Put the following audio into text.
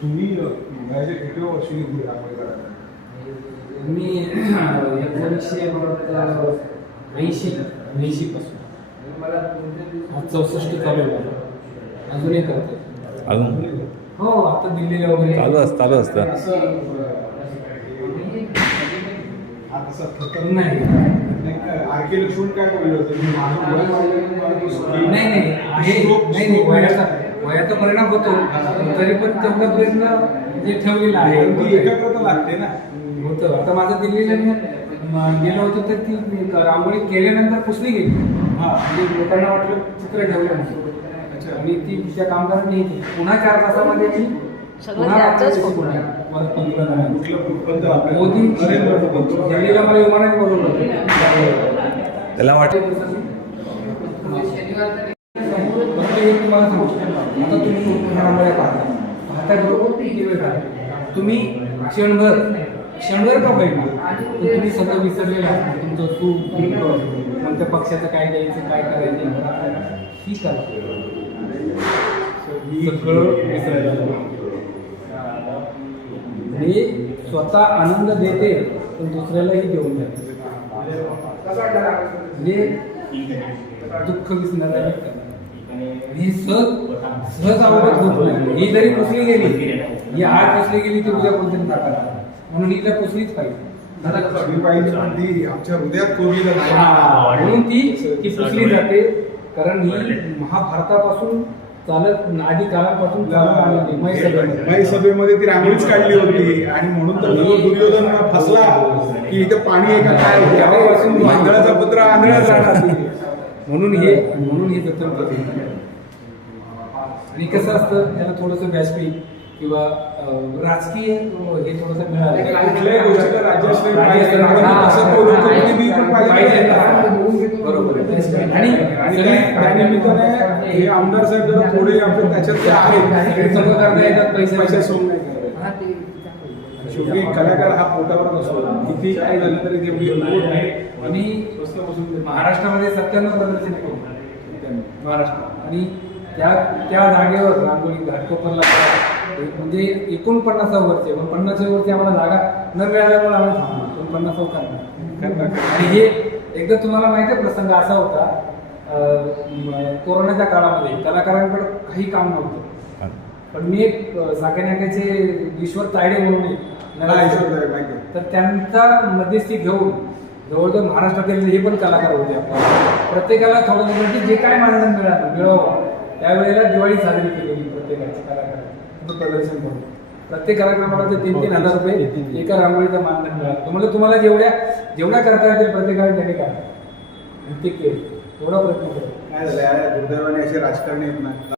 तुम्ही किती वर्षी रांगोळी काढायला? मी 1980 पासून आज 64 चालू आहे. अजूनही करते अजून हो. आता दिल्लीला वगैरे चालू असतं. नाही आरके लक्ष्मण काय बोलले होते? नाही वयाचा परिणाम होतो, तरी पण तेवढा प्रयत्न जे ठेवलेला आहे एकाग्रता लागते ना. होतं. आता माझं दिल्लीला गेलो होतो तर ती रांगोळी केल्यानंतर पुसली गेली. म्हणजे लोकांना वाटलं चित्र ठेवलं नाही. आणि ती त्या कामगारांनी पुन्हा 4 तासामध्ये मी मोदी दिल्लीला मला विमानात बोलवलं होतं. त्याला वाटतं तुम्हाला सांगतो, आता तुम्ही रांगोळ्या पाहता बरोबर किती वेळ पाहता तुम्ही क्षणभर का होईना तुम्ही सगळं विसरलेलं असतं. तुमचं सूप कोणत्या पक्षाचं काय द्यायचं, काय करायचं ही करा, सगळं विसरलेलं. मी स्वतः आनंद देते पण दुसऱ्यालाही देऊन जाते. म्हणजे दुःख विसरणारा ही सहज आवडत होत नाही. ही जरी पुसली गेली, ही आज पुसली गेली ती उद्या कोणतरी टाकणार, म्हणून हिला पुसलीच पाहिजे. आमच्या हृदयात कोरलेलं नाही, म्हणून ती पुसली जाते. कारण ही महाभारतापासून चालत आधी काळापासून चालत आलेली मय सभेमध्ये ती रांगोळीच काढली होती. आणि म्हणून तर दुर्योधन फसला की इथं पाणी आहे का काय, आंधळाचा पुत्र आंधळाच राहणार. म्हणून हे जतन करते. आणि कसं असतं, त्याला थोडंसं व्यासपीठ किंवा राजकीय हे थोडंसं मिळालं कुठल्याही गोष्टीला राज्याश्रय बरोबर. आणि त्यानिमित्ताने हे आमदार साहेब जरा थोडे आपले त्याच्यात आहेत सगळं करता येतात, पैसे सोडून नाही करत. शेवटी कलाकार हा पोटावर नसतो, किती काय झालं तरी ते आणि महाराष्ट्रामध्ये 97 प्रदर्शन केलं महाराष्ट्रात. आणि त्या जागेवर रांगोळी घाटकोपरला म्हणजे 49 वर्षे, पण 50 वर्षे आम्हाला जागा न मिळाल्यामुळे आम्ही थांबलो. 49 करणार. आणि हे एकदा तुम्हाला माहिती आहे प्रसंग असा होता, कोरोनाच्या काळामध्ये कलाकारांकडे काही काम नव्हतं, पण मी एक साकेनाक्याचे ईश्वर तायडे म्हणून तर त्यांचा मध्यस्थी घेऊन जवळजवळ महाराष्ट्रातील हे पण कलाकार होते. प्रत्येकाला थोडं म्हणजे जे काय मानधन मिळावं त्यावेळेला दिवाळी साजरी केलेली प्रत्येकाची कलाकारांचं प्रदर्शन करून. प्रत्येक कार्यक्रमाला ते 3,000 रुपये एका रांगोळीचं मानधन मिळालं. तुम्हाला जेवढ्या करता येतील प्रत्येकाने त्यांनी काय ते केलं, एवढा प्रयत्न केला. काय झालं दुर्दैवाने असे राजकारणी आहेत ना.